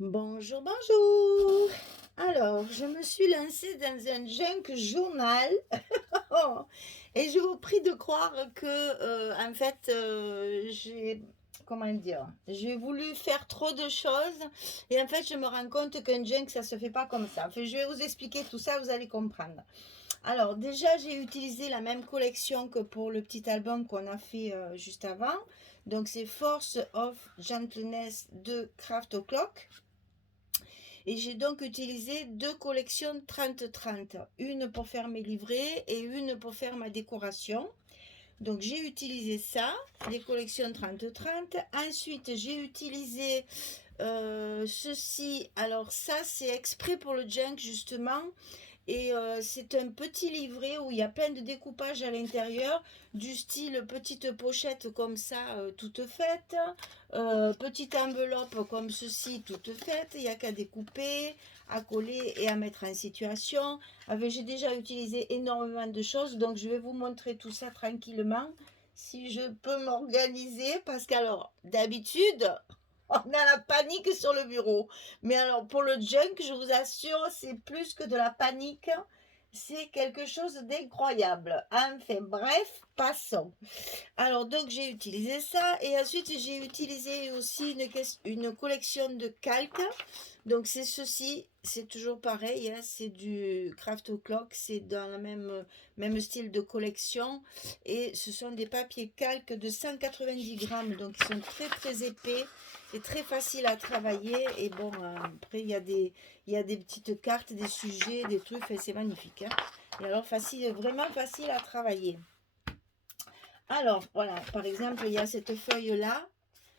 Bonjour, bonjour. Alors, je me suis lancée dans un junk journal et je vous prie de croire que, en fait, j'ai, comment dire, j'ai voulu faire trop de choses et en fait, je me rends compte qu'un junk, ça se fait pas comme ça. Enfin, je vais vous expliquer tout ça, vous allez comprendre. Alors, déjà, j'ai utilisé la même collection que pour le petit album qu'on a fait juste avant. Donc, c'est Force of Gentleness de Craft O'Clock. Et j'ai donc utilisé deux collections 30-30, une pour faire mes livrets et une pour faire ma décoration. Donc j'ai utilisé ça, les collections 30-30. Ensuite j'ai utilisé ceci. Alors ça c'est exprès pour le junk justement. Et c'est un petit livret où il y a plein de découpages à l'intérieur, du style petite pochette comme ça, toute faite, petite enveloppe comme ceci, toute faite. Il n'y a qu'à découper, à coller et à mettre en situation. J'ai déjà utilisé énormément de choses, donc je vais vous montrer tout ça tranquillement. Si je peux m'organiser, parce qu'alors, d'habitude, on a la panique sur le bureau. Mais alors, pour le junk, je vous assure, c'est plus que de la panique. C'est quelque chose d'incroyable. Enfin, bref, passons. Alors, donc, j'ai utilisé ça. Et ensuite, j'ai utilisé aussi une collection de calques. Donc, c'est ceci. C'est toujours pareil. Hein, c'est du Craft O'Clock. C'est dans le même style de collection. Et ce sont des papiers calques de 190 grammes. Donc, ils sont très, très épais et très faciles à travailler. Et bon, après, il y a des petites cartes, des sujets, des trucs. C'est magnifique. Hein. Et alors, facile, vraiment facile à travailler. Alors, voilà, par exemple, il y a cette feuille-là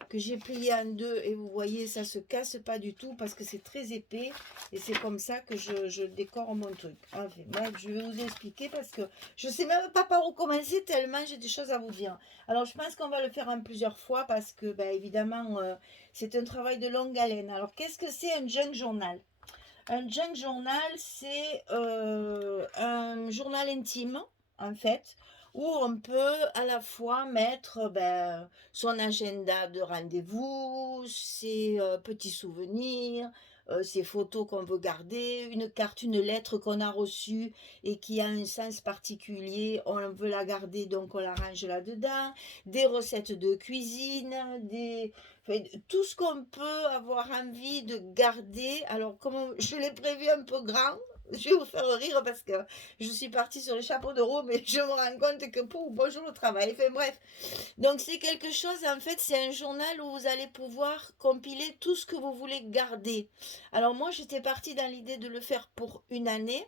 que j'ai pliée en deux et vous voyez, ça se casse pas du tout parce que c'est très épais et c'est comme ça que je décore mon truc. Enfin, bref, je vais vous expliquer parce que je sais même pas par où commencer tellement j'ai des choses à vous dire. Alors, je pense qu'on va le faire en plusieurs fois parce que, ben, évidemment, c'est un travail de longue haleine. Alors, qu'est-ce que c'est un junk journal? Un junk journal, c'est un journal intime, en fait, où on peut à la fois mettre son agenda de rendez-vous, ses petits souvenirs, ses photos qu'on veut garder, une carte, une lettre qu'on a reçue et qui a un sens particulier, on veut la garder, donc on la range là-dedans, des recettes de cuisine, enfin, tout ce qu'on peut avoir envie de garder. Alors, comme je l'ai prévu un peu grand, je vais vous faire rire parce que je suis partie sur les chapeaux de roue, mais je me rends compte que pour bonjour le travail. Enfin, bref. Donc, c'est quelque chose, en fait, c'est un journal où vous allez pouvoir compiler tout ce que vous voulez garder. Alors, moi, j'étais partie dans l'idée de le faire pour une année,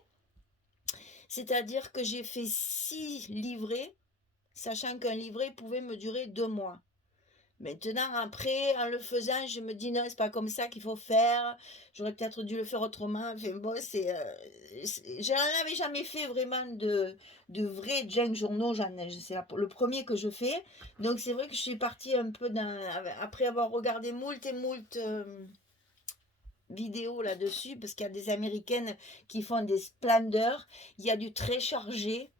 c'est-à-dire que j'ai fait 6 livrets, sachant qu'un livret pouvait me durer 2 mois. Maintenant, après, en le faisant, je me dis non, c'est pas comme ça qu'il faut faire. J'aurais peut-être dû le faire autrement. Enfin, bon, je n'en avais jamais fait vraiment de vrais junk journaux. C'est le premier que je fais. Donc, c'est vrai que je suis partie un peu après avoir regardé moult et moult vidéos là-dessus, parce qu'il y a des Américaines qui font des splendeurs. Il y a du très chargé.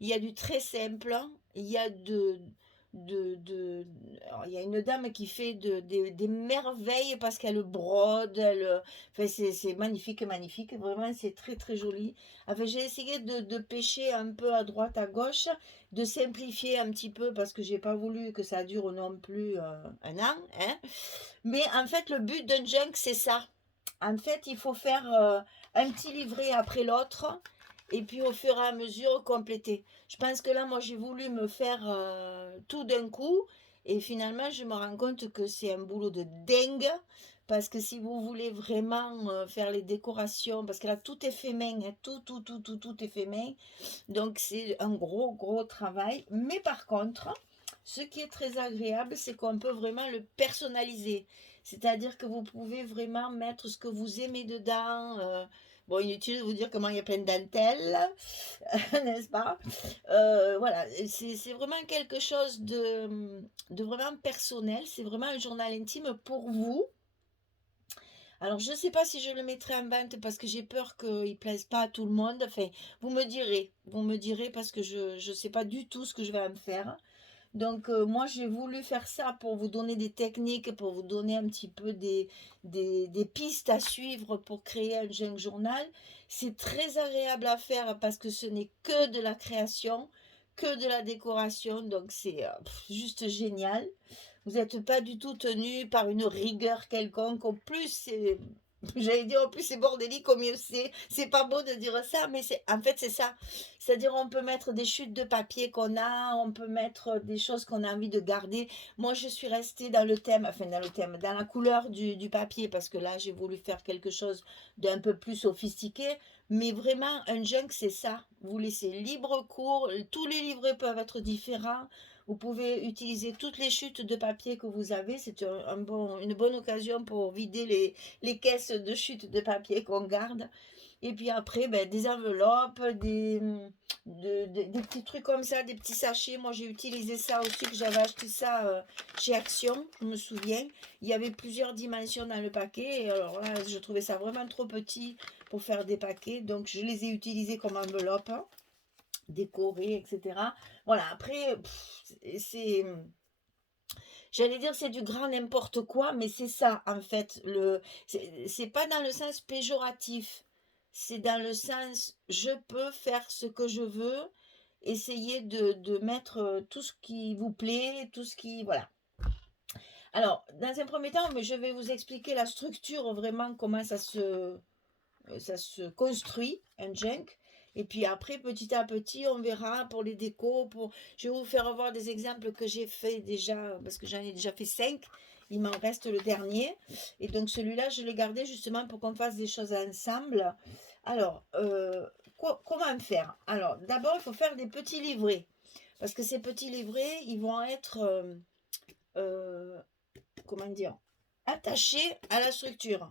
Il y a du très simple, il y a alors, il y a une dame qui fait des merveilles parce qu'elle brode, enfin, c'est magnifique, magnifique, vraiment c'est très très joli. Enfin, j'ai essayé de pêcher un peu à droite, à gauche, de simplifier un petit peu parce que j'ai pas voulu que ça dure non plus un an, hein. Mais en fait, le but d'un junk, c'est ça. En fait, il faut faire un petit livret après l'autre et puis au fur et à mesure compléter. Je pense que là, moi, j'ai voulu me faire tout d'un coup et finalement, je me rends compte que c'est un boulot de dingue parce que si vous voulez vraiment faire les décorations, parce que là, tout est fait main, hein, tout est fait main, donc c'est un gros, gros travail. Mais par contre, ce qui est très agréable, c'est qu'on peut vraiment le personnaliser. C'est-à-dire que vous pouvez vraiment mettre ce que vous aimez dedans. Bon, inutile de vous dire comment il y a plein de dentelles, n'est-ce pas? Voilà, c'est vraiment quelque chose de vraiment personnel. C'est vraiment un journal intime pour vous. Alors, je ne sais pas si je le mettrai en vente parce que j'ai peur qu'il ne plaise pas à tout le monde. Enfin, vous me direz parce que je ne sais pas du tout ce que je vais en faire. Donc, moi, j'ai voulu faire ça pour vous donner des techniques, pour vous donner un petit peu des pistes à suivre pour créer un junk journal. C'est très agréable à faire parce que ce n'est que de la création, que de la décoration. Donc, c'est juste génial. Vous n'êtes pas du tout tenu par une rigueur quelconque. En plus, c'est j'allais dire en plus c'est bordélique au mieux c'est pas beau de dire ça mais c'est en fait c'est ça, c'est-à-dire on peut mettre des chutes de papier qu'on a, on peut mettre des choses qu'on a envie de garder. Moi je suis restée dans le thème, enfin dans le thème, dans la couleur du papier parce que là j'ai voulu faire quelque chose d'un peu plus sophistiqué, mais vraiment un junk c'est ça, vous laissez libre cours, tous les livrets peuvent être différents. Vous pouvez utiliser toutes les chutes de papier que vous avez. C'est une bonne occasion pour vider les caisses de chute de papier qu'on garde. Et puis après, ben, des enveloppes, des petits trucs comme ça, des petits sachets. Moi, j'ai utilisé ça aussi, que j'avais acheté ça chez Action, je me souviens. Il y avait plusieurs dimensions dans le paquet. Et alors là, je trouvais ça vraiment trop petit pour faire des paquets. Donc, je les ai utilisés comme enveloppe, décorées, etc. Voilà, après, c'est... J'allais dire c'est du grand n'importe quoi, mais c'est ça en fait. C'est pas dans le sens péjoratif, c'est dans le sens je peux faire ce que je veux, essayer de mettre tout ce qui vous plaît, tout ce qui... Voilà. Alors, dans un premier temps, mais je vais vous expliquer la structure, vraiment comment ça se construit, un junk. Et puis après, petit à petit, on verra pour les décos. Je vais vous faire voir des exemples que j'ai fait déjà, parce que j'en ai déjà fait 5. Il m'en reste le dernier. Et donc celui-là, je l'ai gardé justement pour qu'on fasse des choses ensemble. Alors, comment faire? Alors, d'abord, il faut faire des petits livrets. Parce que ces petits livrets, ils vont être, comment dire, attachés à la structure.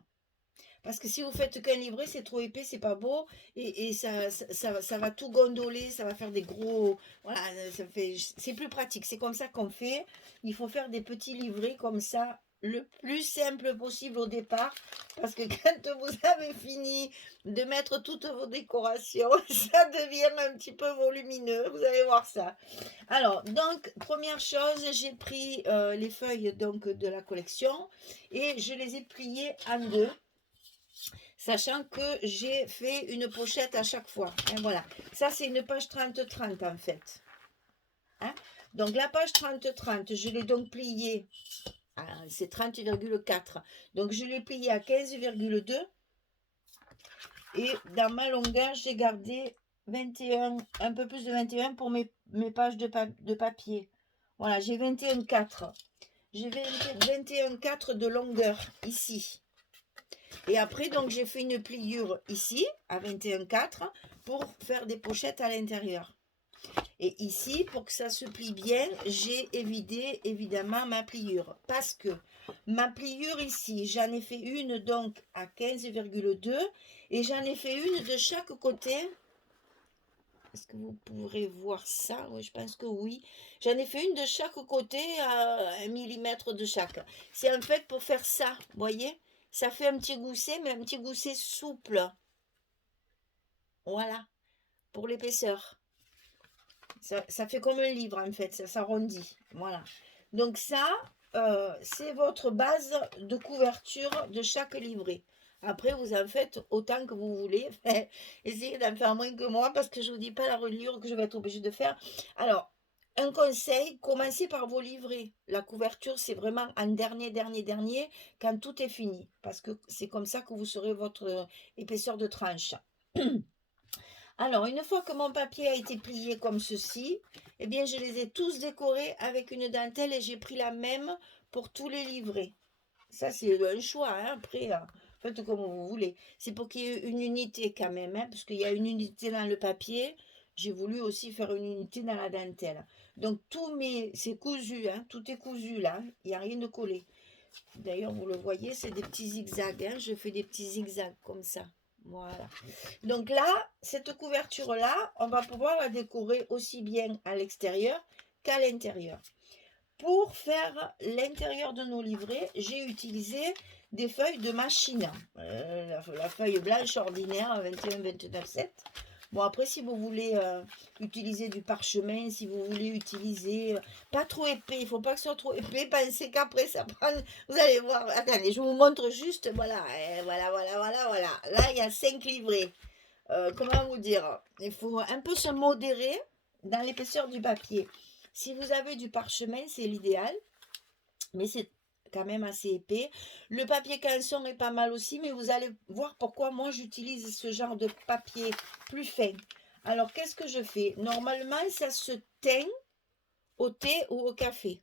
Parce que si vous faites qu'un livret, c'est trop épais, c'est pas beau, et ça va tout gondoler, ça va faire des gros... Voilà, c'est plus pratique, c'est comme ça qu'on fait. Il faut faire des petits livrets comme ça, le plus simple possible au départ, parce que quand vous avez fini de mettre toutes vos décorations, ça devient un petit peu volumineux, vous allez voir ça. Alors, donc, première chose, j'ai pris les feuilles donc, de la collection, et je les ai pliées en deux. Sachant que j'ai fait une pochette à chaque fois. Hein, voilà. Ça, c'est une page 30-30 en fait. Hein, donc, la page 30-30, je l'ai donc pliée. C'est 30,4. Donc, je l'ai pliée à 15,2. Et dans ma longueur, j'ai gardé 21, un peu plus de 21 pour mes pages de papier. Voilà, j'ai 21,4. J'ai 21,4 de longueur ici. Et après, donc, j'ai fait une pliure ici, à 21,4, pour faire des pochettes à l'intérieur. Et ici, pour que ça se plie bien, j'ai évidé, évidemment, ma pliure. Parce que ma pliure ici, j'en ai fait une, donc, à 15,2. Et j'en ai fait une de chaque côté. Est-ce que vous pourrez voir ça? Oui, je pense que oui. J'en ai fait une de chaque côté à 1 mm de chaque. C'est en fait pour faire ça, vous voyez? Ça fait un petit gousset, mais un petit gousset souple. Voilà, pour l'épaisseur. Ça fait comme un livre, en fait, ça s'arrondit. Voilà. Donc ça, c'est votre base de couverture de chaque livret. Après, vous en faites autant que vous voulez. Essayez d'en faire moins que moi, parce que je ne vous dis pas la reliure que je vais être obligée de faire. Alors, un conseil, commencez par vos livrets. La couverture, c'est vraiment en dernier, quand tout est fini. Parce que c'est comme ça que vous saurez votre épaisseur de tranche. Alors, une fois que mon papier a été plié comme ceci, eh bien, je les ai tous décorés avec une dentelle et j'ai pris la même pour tous les livrets. Ça, c'est un choix, hein. Après, faites comme vous voulez. C'est pour qu'il y ait une unité quand même, hein, parce qu'il y a une unité dans le papier. J'ai voulu aussi faire une unité dans la dentelle. Donc, c'est cousu, hein, tout est cousu là. Il n'y a rien de collé. D'ailleurs, vous le voyez, c'est des petits zigzags. Hein, je fais des petits zigzags comme ça. Voilà. Donc là, cette couverture-là, on va pouvoir la décorer aussi bien à l'extérieur qu'à l'intérieur. Pour faire l'intérieur de nos livrets, j'ai utilisé des feuilles de machine. La feuille blanche ordinaire 21-29-7. Bon, après, si vous voulez utiliser du parchemin, si vous voulez utiliser... pas trop épais, il ne faut pas que ce soit trop épais. Pensez qu'après, ça prend... Vous allez voir. Attendez, je vous montre juste. Voilà, voilà. Là, il y a 5 livrets. Comment vous dire? Il faut un peu se modérer dans l'épaisseur du papier. Si vous avez du parchemin, c'est l'idéal. Mais c'est quand même assez épais. Le papier canson est pas mal aussi, mais vous allez voir pourquoi moi j'utilise ce genre de papier plus fin. Alors, qu'est-ce que je fais? Normalement, ça se teint au thé ou au café.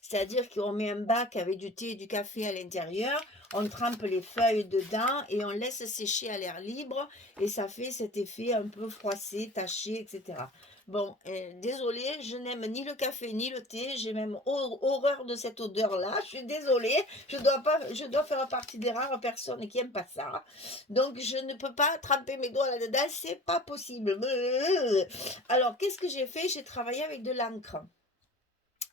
C'est-à-dire qu'on met un bac avec du thé et du café à l'intérieur, on trempe les feuilles dedans et on laisse sécher à l'air libre et ça fait cet effet un peu froissé, taché, etc. Bon, désolée, je n'aime ni le café ni le thé, j'ai même horreur de cette odeur-là, je suis désolée, je dois faire partie des rares personnes qui n'aiment pas ça. Donc je ne peux pas tremper mes doigts là-dedans, c'est pas possible. Alors, qu'est-ce que j'ai fait? J'ai travaillé avec de l'encre.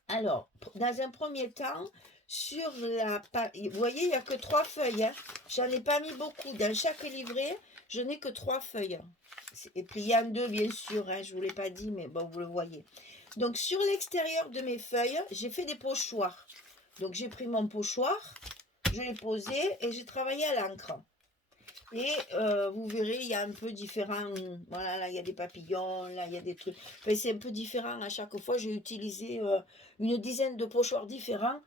Alors, dans un premier temps, sur la vous voyez, il n'y a que 3 feuilles. Hein. J'en ai pas mis beaucoup. Dans chaque livret, je n'ai que 3 feuilles. Et puis, il y en a 2, bien sûr. Hein, je ne vous l'ai pas dit, mais bon, vous le voyez. Donc, sur l'extérieur de mes feuilles, j'ai fait des pochoirs. Donc, j'ai pris mon pochoir, je l'ai posé et j'ai travaillé à l'encre. Et vous verrez, il y a un peu différent. Voilà, là, il y a des papillons, là, il y a des trucs. Enfin, c'est un peu différent à chaque fois. J'ai utilisé une dizaine de pochoirs différents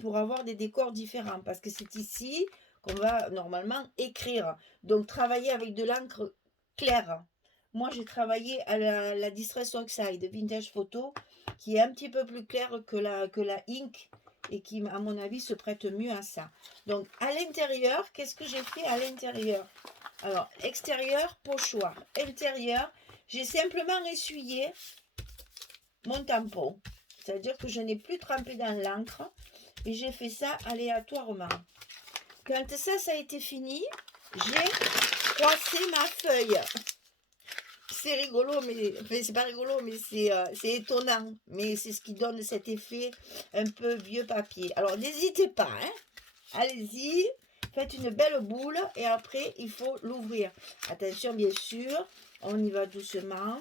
pour avoir des décors différents. Parce que c'est ici qu'on va normalement écrire. Donc, travailler avec de l'encre claire. Moi, j'ai travaillé à la Distress Oxide Vintage Photo, qui est un petit peu plus claire que la Ink et qui, à mon avis, se prête mieux à ça. Donc, à l'intérieur, qu'est-ce que j'ai fait à l'intérieur? Alors, extérieur, pochoir. Intérieur, j'ai simplement essuyé mon tampon. C'est-à-dire que je n'ai plus trempé dans l'encre et j'ai fait ça aléatoirement. Quand ça a été fini, j'ai froissé ma feuille. C'est rigolo, mais enfin, c'est pas rigolo, mais c'est étonnant. Mais c'est ce qui donne cet effet un peu vieux papier. Alors, n'hésitez pas, hein. Allez-y, faites une belle boule et après, il faut l'ouvrir. Attention, bien sûr, on y va doucement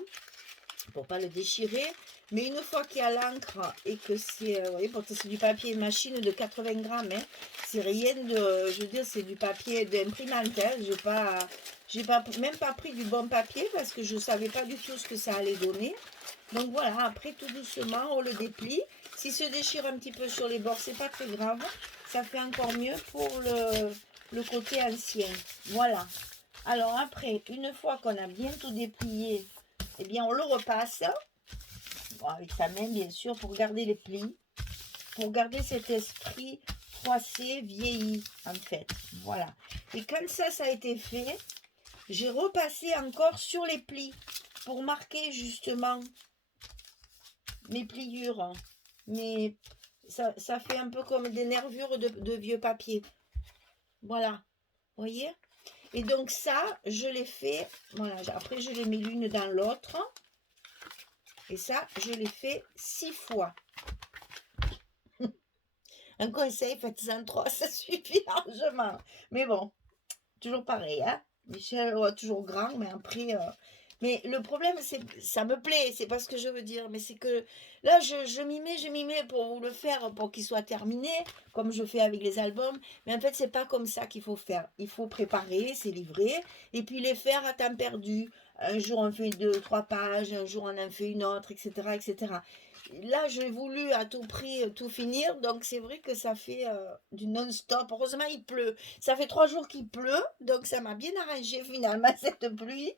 pour pas le déchirer. Mais une fois qu'il y a l'encre et que c'est, vous voyez, c'est du papier machine de 80 grammes, hein, c'est rien de, je veux dire, c'est du papier d'imprimante. Hein, même pas pris du bon papier parce que je ne savais pas du tout ce que ça allait donner. Donc voilà, après tout doucement, on le déplie. S'il se déchire un petit peu sur les bords, c'est pas très grave. Ça fait encore mieux pour le côté ancien. Voilà. Alors après, une fois qu'on a bien tout déplié, eh bien on le repasse. Bon, avec sa main, bien sûr, pour garder les plis. Pour garder cet esprit froissé, vieilli, en fait. Voilà. Et quand ça a été fait, j'ai repassé encore sur les plis pour marquer justement mes pliures. Mais ça fait un peu comme des nervures de vieux papier. Voilà. Vous voyez? Et donc ça, je l'ai fait. Voilà. Après, je l'ai mis l'une dans l'autre. Et ça, je l'ai fait 6 fois. Un conseil, faites-en 3, ça suffit largement. Mais bon, toujours pareil, hein. Michel, toujours grand, mais après... Mais le problème, c'est ça me plaît, c'est pas ce que je veux dire, mais c'est que là, je m'y mets pour vous le faire, pour qu'il soit terminé, comme je fais avec les albums. Mais en fait, c'est pas comme ça qu'il faut faire. Il faut préparer, c'est livré, et puis les faire à temps perdu. Un jour, on fait 2, 3 pages, un jour, on en fait une autre, etc., etc. Là, j'ai voulu à tout prix tout finir, donc c'est vrai que ça fait du non-stop. Heureusement, il pleut. Ça fait 3 jours qu'il pleut, donc ça m'a bien arrangé finalement cette pluie.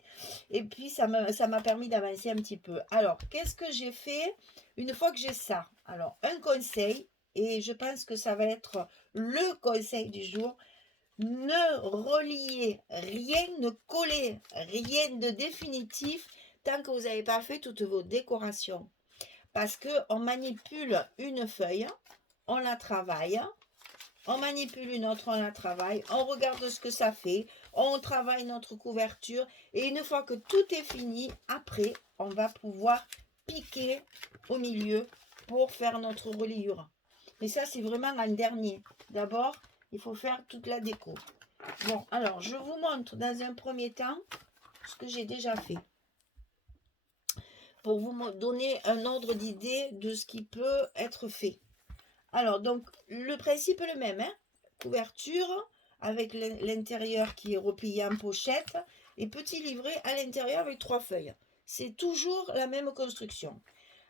Et puis, ça m'a permis d'avancer un petit peu. Alors, qu'est-ce que j'ai fait une fois que j'ai ça? Alors, un conseil, et je pense que ça va être le conseil du jour. Ne reliez rien, ne collez rien de définitif tant que vous n'avez pas fait toutes vos décorations. Parce qu'on manipule une feuille, on la travaille, on manipule une autre, on la travaille, on regarde ce que ça fait, on travaille notre couverture et une fois que tout est fini, après, on va pouvoir piquer au milieu pour faire notre reliure. Mais ça, c'est vraiment un dernier. D'abord, il faut faire toute la déco. Bon, alors, je vous montre dans un premier temps ce que j'ai déjà fait. Pour vous donner un ordre d'idée de ce qui peut être fait. Alors, donc, le principe est le même, hein. Couverture avec l'intérieur qui est replié en pochette et petit livret à l'intérieur avec 3 feuilles. C'est toujours la même construction.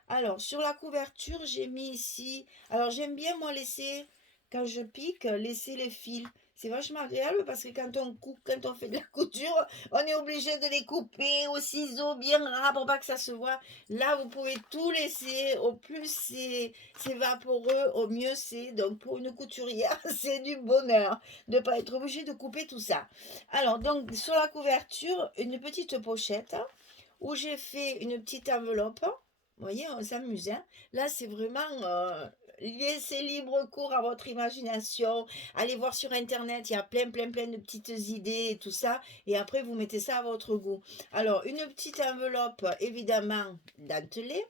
Alors, sur la couverture, j'ai mis ici... Alors, j'aime bien, moi, laisser, quand je pique, laisser les fils. C'est vachement agréable parce que quand on coupe, quand on fait de la couture, on est obligé de les couper au ciseau bien ras pour pas que ça se voit. Là, vous pouvez tout laisser. Au plus c'est vaporeux, au mieux c'est. Donc, pour une couturière, c'est du bonheur de ne pas être obligé de couper tout ça. Alors, donc, sur la couverture, une petite pochette où j'ai fait une petite enveloppe. Vous voyez, on s'amuse, hein. Là, c'est vraiment laissez libre cours à votre imagination. Allez voir sur Internet, il y a plein de petites idées et tout ça. Et après, vous mettez ça à votre goût. Alors, une petite enveloppe, évidemment, dentelée.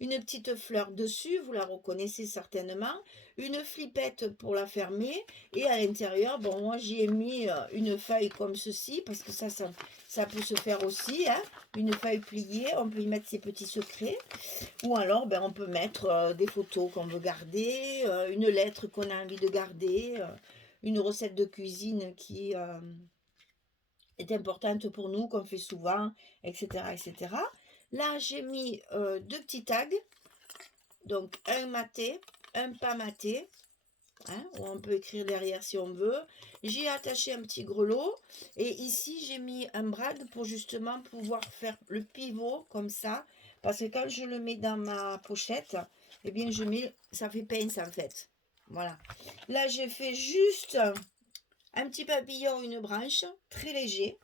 Une petite fleur dessus, vous la reconnaissez certainement. Une flippette pour la fermer. Et à l'intérieur, bon, moi, j'y ai mis une feuille comme ceci, parce que ça peut se faire aussi, hein. Une feuille pliée, on peut y mettre ses petits secrets. Ou alors, ben, on peut mettre des photos qu'on veut garder, une lettre qu'on a envie de garder, une recette de cuisine qui est importante pour nous, qu'on fait souvent, etc., etc. Là, j'ai mis 2 petits tags, donc un maté, un pas maté, hein, où on peut écrire derrière si on veut. J'ai attaché un petit grelot et ici j'ai mis un brad pour justement pouvoir faire le pivot comme ça, parce que quand je le mets dans ma pochette, eh bien ça fait pince en fait. Voilà. Là j'ai fait juste un petit papillon, une branche, très léger.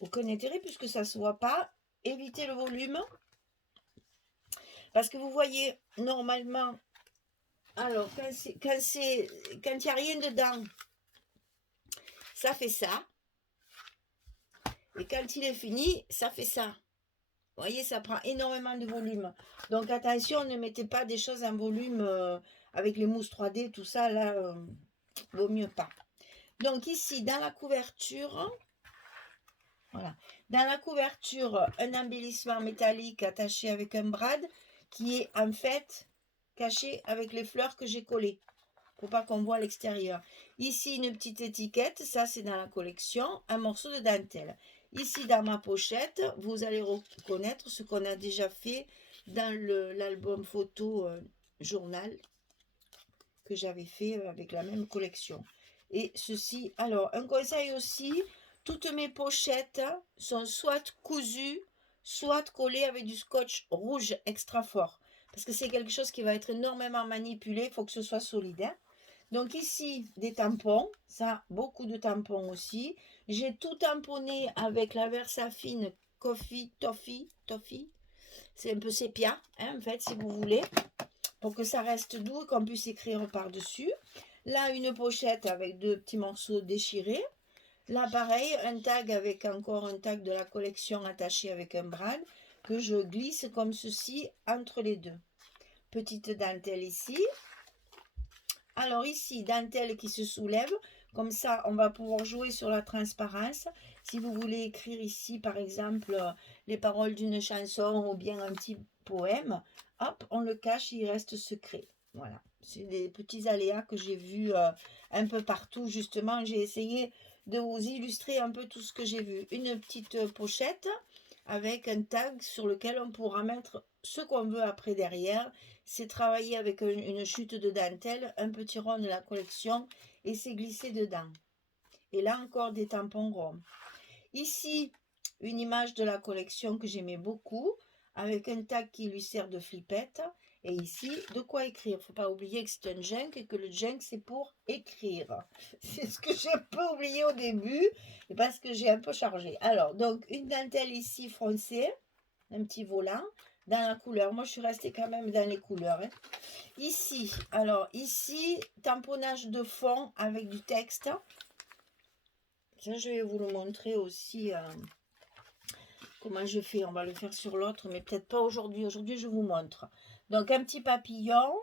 Aucun intérêt puisque ça ne se voit pas. Évitez le volume. Parce que vous voyez, normalement, alors quand il n'y a rien dedans, ça fait ça. Et quand il est fini, ça fait ça. Vous voyez, ça prend énormément de volume. Donc attention, ne mettez pas des choses en volume avec les mousses 3D, tout ça, là, vaut mieux pas. Donc ici, dans la couverture, voilà. Dans la couverture, un embellissement métallique attaché avec un brad qui est en fait caché avec les fleurs que j'ai collées pour pas qu'on voit l'extérieur. Ici, une petite étiquette, ça c'est dans la collection, un morceau de dentelle. Ici, dans ma pochette, vous allez reconnaître ce qu'on a déjà fait dans l'album photo journal que j'avais fait avec la même collection. Et ceci, alors, un conseil aussi, toutes mes pochettes sont soit cousues, soit collées avec du scotch rouge extra fort. Parce que c'est quelque chose qui va être énormément manipulé, il faut que ce soit solide, hein. Donc ici, des tampons, ça, beaucoup de tampons aussi. J'ai tout tamponné avec la Versafine Coffee Toffee. C'est un peu sépia, hein, en fait, si vous voulez, pour que ça reste doux et qu'on puisse écrire par-dessus. Là, une pochette avec 2 petits morceaux déchirés. Là, pareil, un tag avec encore un tag de la collection attaché avec un brad que je glisse comme ceci entre les deux. Petite dentelle ici. Alors ici, dentelle qui se soulève. Comme ça, on va pouvoir jouer sur la transparence. Si vous voulez écrire ici, par exemple, les paroles d'une chanson ou bien un petit poème, hop, on le cache, il reste secret. Voilà, c'est des petits aléas que j'ai vus un peu partout. Justement, j'ai essayé de vous illustrer un peu tout ce que j'ai vu. Une petite pochette avec un tag sur lequel on pourra mettre ce qu'on veut après derrière. C'est travaillé avec une chute de dentelle, un petit rond de la collection et c'est glissé dedans. Et là encore des tampons ronds. Ici, une image de la collection que j'aimais beaucoup avec un tag qui lui sert de flippette. Et ici, de quoi écrire. Il ne faut pas oublier que c'est un junk et que le junk, c'est pour écrire. C'est ce que j'ai un peu oublié au début parce que j'ai un peu chargé. Alors, donc, une dentelle ici froncée, un petit volant dans la couleur. Moi, je suis restée quand même dans les couleurs, hein. Ici, alors, ici, tamponnage de fond avec du texte. Ça, je vais vous le montrer aussi comment je fais. On va le faire sur l'autre, mais peut-être pas aujourd'hui. Aujourd'hui, je vous montre. Donc, un petit papillon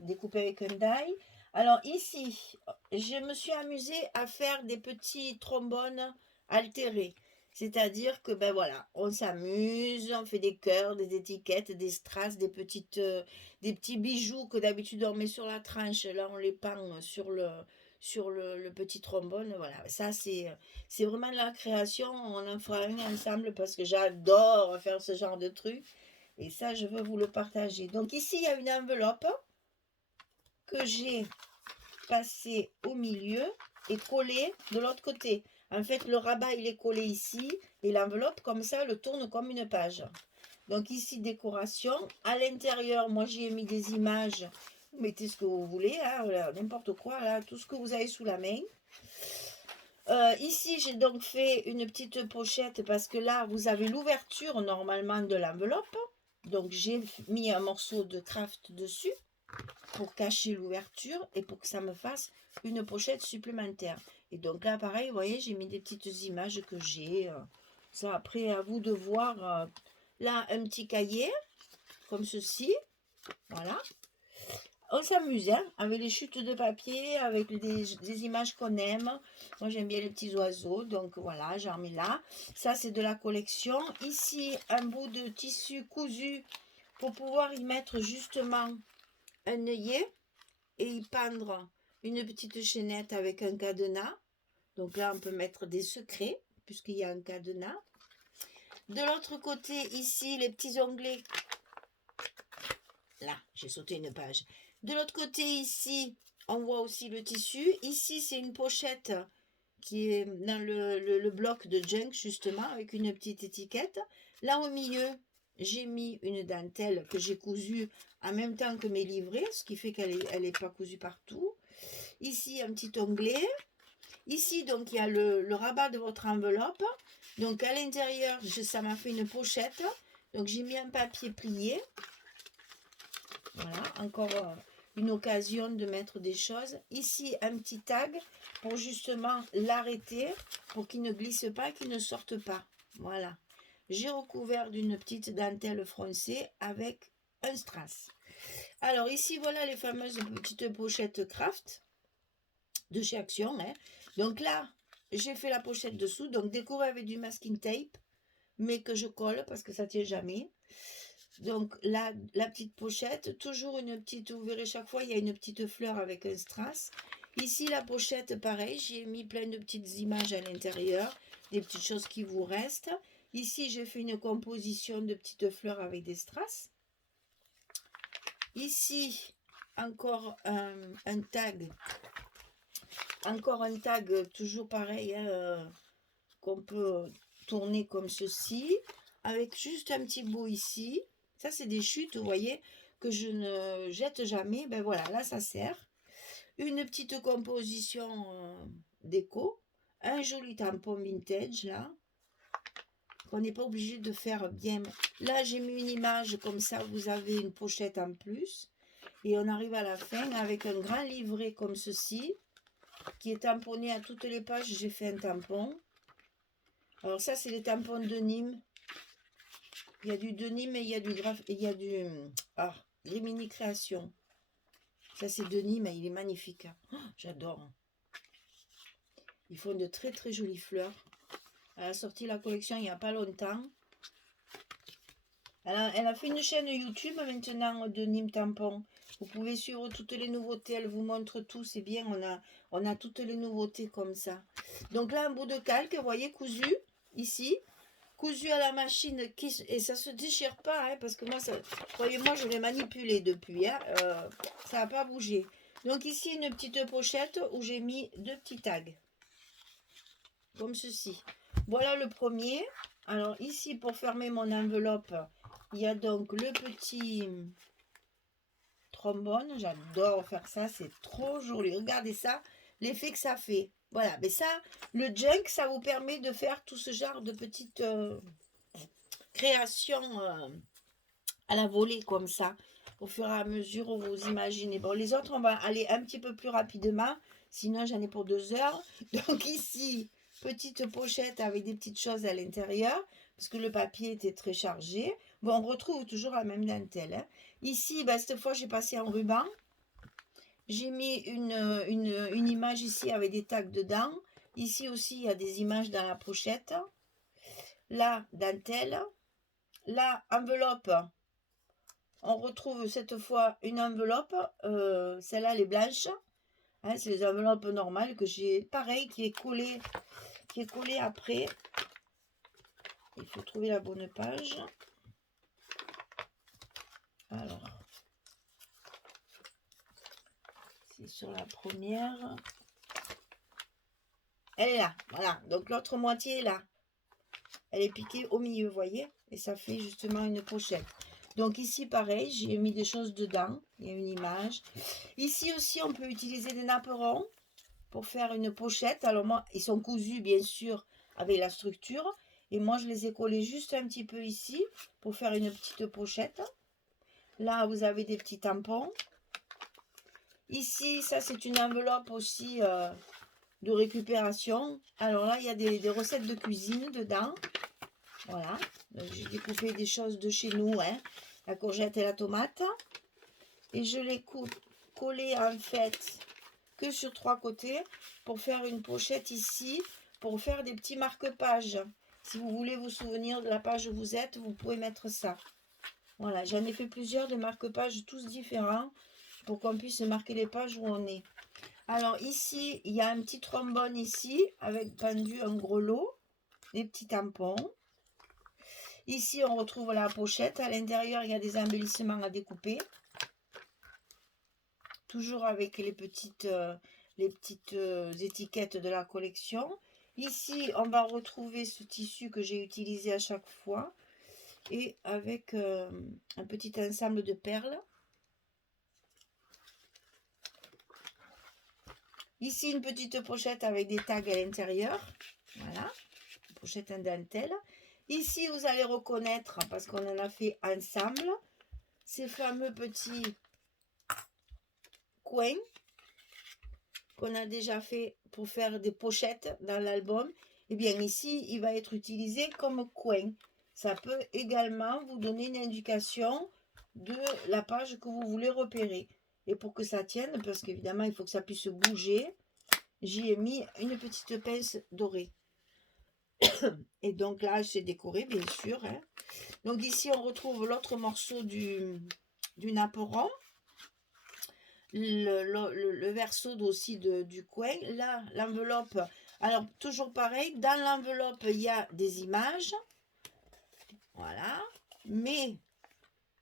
découpé avec un die. Alors, ici, je me suis amusée à faire des petits trombones altérés. C'est-à-dire que, ben voilà, on s'amuse, on fait des cœurs, des étiquettes, des strass, des petits bijoux que d'habitude on met sur la tranche. Là, on les pend sur le petit trombone. Voilà, ça, c'est vraiment de la création. On en fera un ensemble parce que j'adore faire ce genre de truc. Et ça, je veux vous le partager. Donc ici, il y a une enveloppe que j'ai passée au milieu et collée de l'autre côté. En fait, le rabat, il est collé ici et l'enveloppe, comme ça, le tourne comme une page. Donc ici, décoration. À l'intérieur, moi, j'y ai mis des images. Vous mettez ce que vous voulez, hein, voilà, n'importe quoi, là, tout ce que vous avez sous la main. Ici, j'ai donc fait une petite pochette parce que là, vous avez l'ouverture normalement de l'enveloppe. Donc, j'ai mis un morceau de craft dessus pour cacher l'ouverture et pour que ça me fasse une pochette supplémentaire. Et donc là, pareil, vous voyez, j'ai mis des petites images que j'ai. Ça, après, à vous de voir. Là, un petit cahier, comme ceci. Voilà. On s'amuse, hein, avec les chutes de papier, avec des images qu'on aime. Moi, j'aime bien les petits oiseaux, donc voilà, j'en mets là. Ça, c'est de la collection. Ici, un bout de tissu cousu pour pouvoir y mettre justement un œillet et y pendre une petite chaînette avec un cadenas. Donc là, on peut mettre des secrets, puisqu'il y a un cadenas. De l'autre côté, ici, les petits onglets. Là, j'ai sauté une page. De l'autre côté, ici, on voit aussi le tissu. Ici, c'est une pochette qui est dans le bloc de junk, justement, avec une petite étiquette. Là, au milieu, j'ai mis une dentelle que j'ai cousue en même temps que mes livrets, ce qui fait qu'elle est pas cousue partout. Ici, un petit onglet. Ici, donc, il y a le rabat de votre enveloppe. Donc, à l'intérieur, ça m'a fait une pochette. Donc, j'ai mis un papier plié. Voilà, encore une occasion de mettre des choses. Ici, un petit tag pour justement l'arrêter, pour qu'il ne glisse pas, qu'il ne sorte pas. Voilà. J'ai recouvert d'une petite dentelle froncée avec un strass. Alors ici, voilà les fameuses petites pochettes craft de chez Action. Hein. Donc là, j'ai fait la pochette dessous, donc décorée avec du masking tape, mais que je colle parce que ça ne tient jamais. Donc là, la petite pochette, toujours une petite, vous verrez chaque fois, il y a une petite fleur avec un strass. Ici, la pochette, pareil, j'ai mis plein de petites images à l'intérieur, des petites choses qui vous restent. Ici, j'ai fait une composition de petites fleurs avec des strass. Ici, encore un tag. Encore un tag, toujours pareil, hein, qu'on peut tourner comme ceci, avec juste un petit bout ici. Ça, c'est des chutes, vous voyez, que je ne jette jamais. Ben voilà, là, ça sert. Une petite composition déco. Un joli tampon vintage, là. Qu'on n'est pas obligé de faire bien. Là, j'ai mis une image, comme ça, vous avez une pochette en plus. Et on arrive à la fin avec un grand livret comme ceci, qui est tamponné à toutes les pages. J'ai fait un tampon. Alors ça, c'est les tampons de Nîmes. Il y a du denim et il y a du Rimini Création. Ça, c'est denim, mais il est magnifique. Oh, j'adore. Ils font de très très jolies fleurs. Elle a sorti la collection il n'y a pas longtemps. Elle a fait une chaîne YouTube maintenant de Nîmes Tampon. Vous pouvez suivre toutes les nouveautés. Elle vous montre tout. C'est bien. On a toutes les nouveautés comme ça. Donc là, un bout de calque, vous voyez, cousu ici. Cousu à la machine et ça se déchire pas, hein, parce que moi, croyez-moi, je l'ai manipulé depuis, hein, ça n'a pas bougé. Donc ici, une petite pochette où j'ai mis deux petits tags, comme ceci. Voilà le premier. Alors ici, pour fermer mon enveloppe, il y a donc le petit trombone. J'adore faire ça, c'est trop joli. Regardez ça, l'effet que ça fait. Voilà, mais ça, le junk, ça vous permet de faire tout ce genre de petites créations à la volée comme ça, au fur et à mesure où vous imaginez. Bon, les autres, on va aller un petit peu plus rapidement, sinon j'en ai pour 2 heures. Donc ici, petite pochette avec des petites choses à l'intérieur, parce que le papier était très chargé. Bon, on retrouve toujours la même dentelle. Hein. Ici, ben, cette fois, j'ai passé en ruban. J'ai mis une image ici avec des tags dedans. Ici aussi, il y a des images dans la pochette. la dentelle, la enveloppe. On retrouve cette fois une enveloppe, celle-là elle est blanche, hein, c'est les enveloppes normales que j'ai, pareil, qui est collée après. Il faut trouver la bonne page. Alors, c'est sur la première. Elle est là, voilà. Donc l'autre moitié est là. Elle est piquée au milieu, vous voyez? Et ça fait justement une pochette. Donc ici, pareil, j'ai mis des choses dedans. Il y a une image. Ici aussi, on peut utiliser des napperons pour faire une pochette. Alors moi, ils sont cousus, bien sûr, avec la structure. Et moi, je les ai collés juste un petit peu ici pour faire une petite pochette. Là, vous avez des petits tampons. Ici, ça, c'est une enveloppe aussi de récupération. Alors là, il y a des recettes de cuisine dedans. Voilà. J'ai découpé des choses de chez nous, hein, la courgette et la tomate. Et je les collé en fait que sur 3 côtés pour faire une pochette ici, pour faire des petits marque-pages. Si vous voulez vous souvenir de la page où vous êtes, vous pouvez mettre ça. Voilà, j'en ai fait plusieurs de marque-pages, tous différents, pour qu'on puisse marquer les pages où on est. Alors ici, il y a un petit trombone ici, avec pendu un gros lot, des petits tampons. Ici, on retrouve la pochette. À l'intérieur, il y a des embellissements à découper. Toujours avec les petites étiquettes de la collection. Ici, on va retrouver ce tissu que j'ai utilisé à chaque fois. Et avec un petit ensemble de perles. Ici, une petite pochette avec des tags à l'intérieur. Voilà, une pochette en dentelle. Ici, vous allez reconnaître, parce qu'on en a fait ensemble, ces fameux petits coins qu'on a déjà fait pour faire des pochettes dans l'album. Et bien ici, il va être utilisé comme coin. Ça peut également vous donner une indication de la page que vous voulez repérer. Et pour que ça tienne, parce qu'évidemment, il faut que ça puisse bouger, j'y ai mis une petite pince dorée. Et donc là, c'est décoré, bien sûr. Hein. Donc ici, on retrouve l'autre morceau du napperon. Le verso aussi du coin. Là, l'enveloppe. Alors, toujours pareil, dans l'enveloppe, il y a des images. Voilà. Mais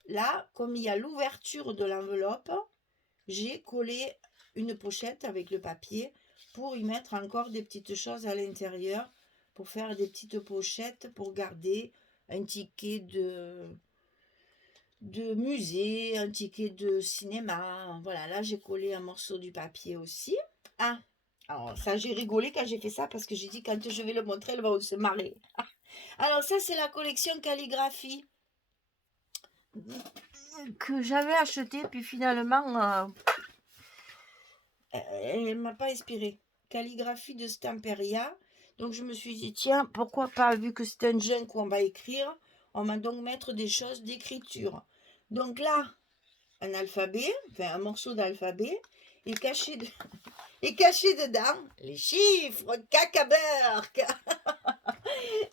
là, comme il y a l'ouverture de l'enveloppe, j'ai collé une pochette avec le papier pour y mettre encore des petites choses à l'intérieur, pour faire des petites pochettes, pour garder un ticket de musée, un ticket de cinéma. Voilà, là j'ai collé un morceau du papier aussi. Ah, alors ça j'ai rigolé quand j'ai fait ça parce que j'ai dit quand je vais le montrer, elle va se marrer. Alors ça c'est la collection calligraphie que j'avais acheté puis finalement elle m'a pas inspiré. Calligraphie de Stamperia. Donc je me suis dit tiens pourquoi pas, vu que c'est un junk où on va écrire, on va donc mettre des choses d'écriture. Donc là un alphabet, enfin un morceau d'alphabet, et caché, et caché dedans les chiffres, cacaberc.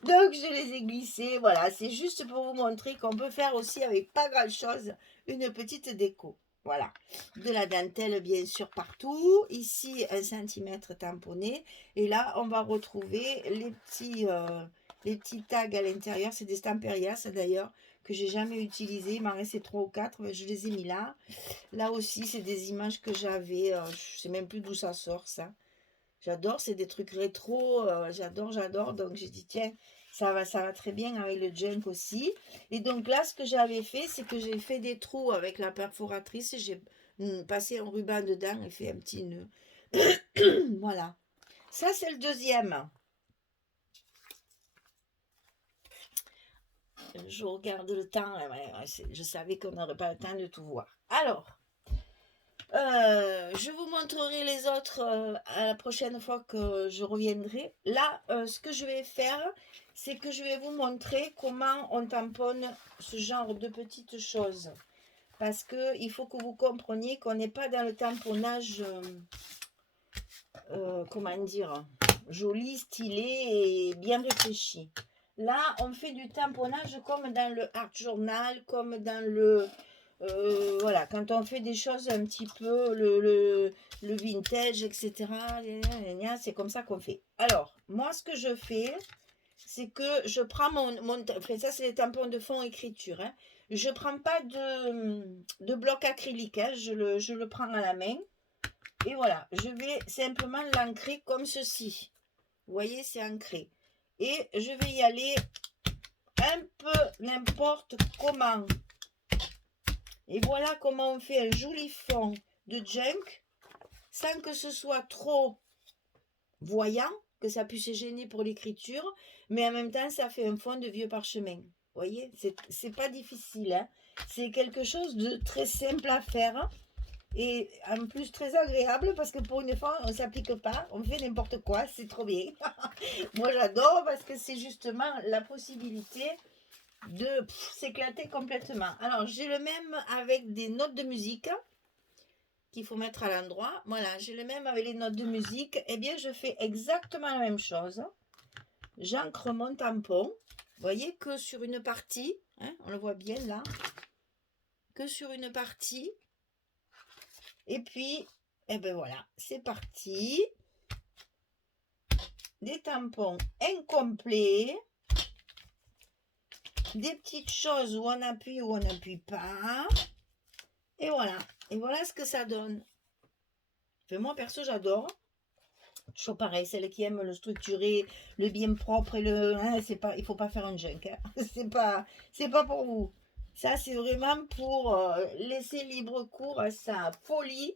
Donc je les ai glissés, voilà, c'est juste pour vous montrer qu'on peut faire aussi avec pas grand chose une petite déco. Voilà, de la dentelle bien sûr partout, ici 1 cm tamponné, et là on va retrouver les petits tags à l'intérieur, c'est des Stamperias d'ailleurs, que j'ai jamais utilisé, il m'en restait 3 ou 4, mais je les ai mis là. Là aussi, c'est des images que j'avais, je sais même plus d'où ça sort ça. J'adore, c'est des trucs rétro, j'adore. Donc j'ai dit tiens, ça va très bien avec le junk aussi. Et donc là, ce que j'avais fait, c'est que j'ai fait des trous avec la perforatrice, et j'ai passé un ruban dedans et fait un petit nœud. Voilà. Ça, c'est le deuxième. Je regarde le temps, je savais qu'on n'aurait pas le temps de tout voir. Alors, je vous montrerai les autres à la prochaine fois que je reviendrai. Là, ce que je vais faire, c'est que je vais vous montrer comment on tamponne ce genre de petites choses. Parce qu'il faut que vous compreniez qu'on n'est pas dans le tamponnage, comment dire, joli, stylé et bien réfléchi. Là, on fait du tamponnage comme dans le art journal, comme dans le... voilà, quand on fait des choses un petit peu, le vintage, etc. C'est comme ça qu'on fait. Alors, moi, ce que je fais, c'est que je prends enfin, ça, c'est les tampons de fond écriture. Hein. Je prends pas de bloc acrylique. Hein. Je le prends à la main. Et voilà, je vais simplement l'ancrer comme ceci. Vous voyez, c'est ancré. Et je vais y aller un peu n'importe comment. Et voilà comment on fait un joli fond de junk sans que ce soit trop voyant, que ça puisse gêner pour l'écriture, mais en même temps ça fait un fond de vieux parchemin. Vous voyez, c'est pas difficile, hein. C'est quelque chose de très simple à faire et en plus très agréable parce que pour une fois on ne s'applique pas, on fait n'importe quoi, c'est trop bien. Moi j'adore parce que c'est justement la possibilité de s'éclater complètement. Alors j'ai le même avec des notes de musique qu'il faut mettre à l'endroit. Voilà, j'ai le même avec les notes de musique. Eh bien je fais exactement la même chose. J'ancre mon tampon. Vous voyez que sur une partie, hein, on le voit bien là, que sur une partie. Et puis, eh ben voilà, c'est parti. Des tampons incomplets. Des petites choses où on appuie ou on n'appuie pas. Et voilà. Et voilà ce que ça donne. Enfin, moi, perso, j'adore. Toujours pareil, celle qui aime le structuré, le bien propre et le... Hein, c'est pas, il ne faut pas faire un junk. Hein. C'est pas pour vous. Ça, c'est vraiment pour laisser libre cours à sa folie.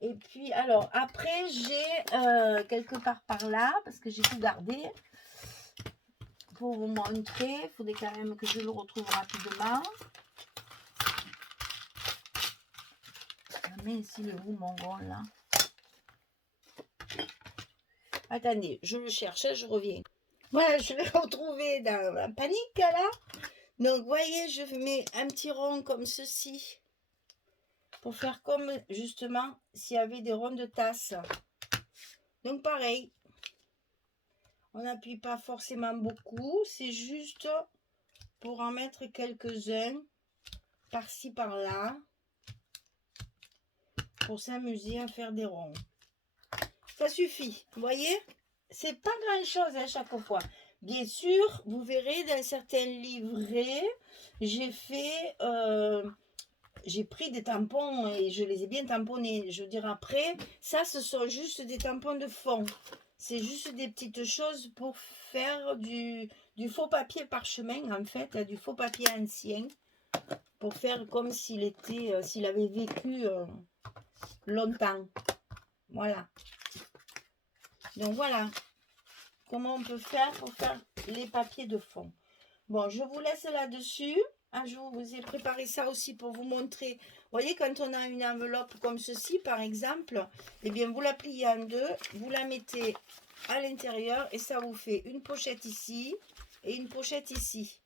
Et puis, alors, après, j'ai quelque part par là, parce que j'ai tout gardé, pour vous montrer. Il faudrait quand même que je le retrouve rapidement. Mais ici, le où, mon gros, là? Attendez, je le cherche, je reviens. Voilà, je l'ai retrouvé dans la panique, là. Donc, vous voyez, je mets un petit rond comme ceci. Pour faire comme, justement, s'il y avait des ronds de tasse. Donc, pareil. On n'appuie pas forcément beaucoup. C'est juste pour en mettre quelques-uns. Par-ci, par-là. Pour s'amuser à faire des ronds. Ça suffit. Vous voyez? C'est pas grand-chose à chaque fois. Bien sûr, vous verrez dans certains livrets, j'ai fait... j'ai pris des tampons et je les ai bien tamponnés. Je veux dire, après, ça, ce sont juste des tampons de fond. C'est juste des petites choses pour faire du faux papier parchemin, en fait, du faux papier ancien. Pour faire comme s'il était, s'il avait vécu longtemps. Voilà. Donc, voilà comment on peut faire pour faire les papiers de fond. Bon, je vous laisse là-dessus. Un jour, vous ai préparé ça aussi pour vous montrer. Vous voyez, quand on a une enveloppe comme ceci, par exemple, eh bien, vous la pliez en deux, vous la mettez à l'intérieur et ça vous fait une pochette ici et une pochette ici.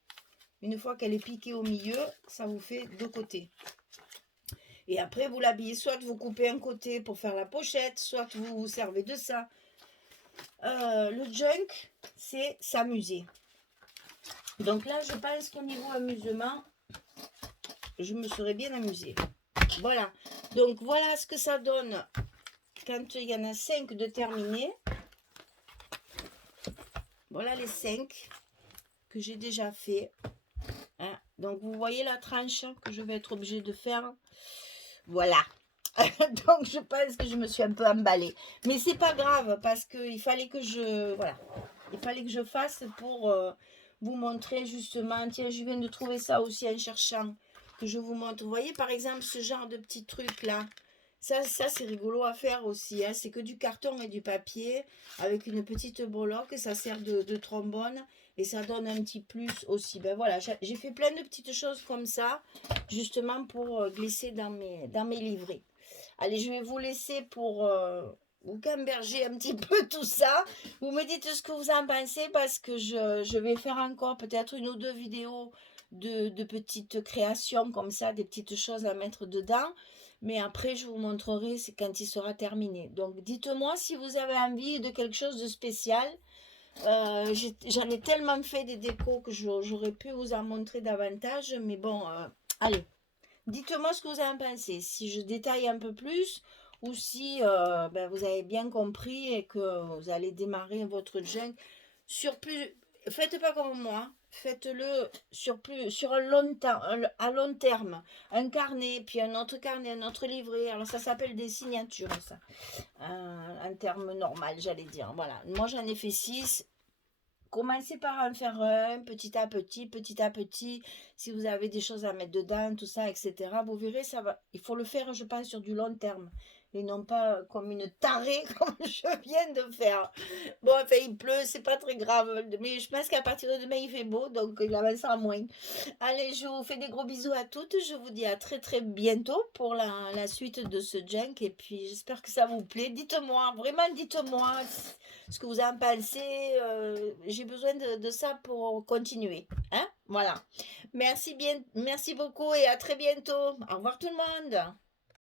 Une fois qu'elle est piquée au milieu, ça vous fait deux côtés. Et après, vous l'habillez, soit vous coupez un côté pour faire la pochette, soit vous vous servez de ça. Le junk, c'est s'amuser. Donc là, je pense qu'au niveau amusement, je me serais bien amusée. Voilà. Donc voilà ce que ça donne quand il y en a 5 de terminés. Voilà les 5 que j'ai déjà fait. Hein. Donc vous voyez la tranche que je vais être obligée de faire. Voilà. Donc je pense que je me suis un peu emballée. Mais c'est pas grave parce qu'il fallait que je... Voilà. Il fallait que je fasse pour vous montrer justement. Tiens, je viens de trouver ça aussi en cherchant. Que je vous montre. Vous voyez par exemple ce genre de petits trucs là. Ça c'est rigolo à faire aussi. Hein. C'est que du carton et du papier avec une petite breloque. Ça sert de trombone et ça donne un petit plus aussi. Ben voilà, j'ai fait plein de petites choses comme ça justement pour glisser dans mes livrets. Allez, je vais vous laisser pour vous gamberger un petit peu tout ça. Vous me dites ce que vous en pensez parce que je vais faire encore peut-être une ou deux vidéos de petites créations comme ça, des petites choses à mettre dedans. Mais après, je vous montrerai c'est quand il sera terminé. Donc, dites-moi si vous avez envie de quelque chose de spécial. J'en ai tellement fait des décos que j'aurais pu vous en montrer davantage, mais bon, allez, dites-moi ce que vous en pensez. Si je détaille un peu plus ou si ben, vous avez bien compris et que vous allez démarrer votre junk sur plus. Faites pas comme moi. Faites-le sur un long temps, à long terme. Un carnet, puis un autre carnet, un autre livret. Alors ça s'appelle des signatures, ça. Un terme normal, j'allais dire. Voilà. Moi j'en ai fait 6. Commencez par en faire un, petit à petit, petit à petit. Si vous avez des choses à mettre dedans, tout ça, etc. Vous verrez, ça va. Il faut le faire, je pense, sur du long terme. Et non pas comme une tarée comme je viens de faire. Bon, enfin, il pleut, c'est pas très grave. Mais je pense qu'à partir de demain, il fait beau, donc il avancera moins. Allez, je vous fais des gros bisous à toutes. Je vous dis à très très bientôt pour la suite de ce junk. Et puis, j'espère que ça vous plaît. Dites-moi, vraiment, dites-moi ce que vous en pensez. J'ai besoin de ça pour continuer. Hein? Voilà. Merci bien, merci beaucoup et à très bientôt. Au revoir tout le monde.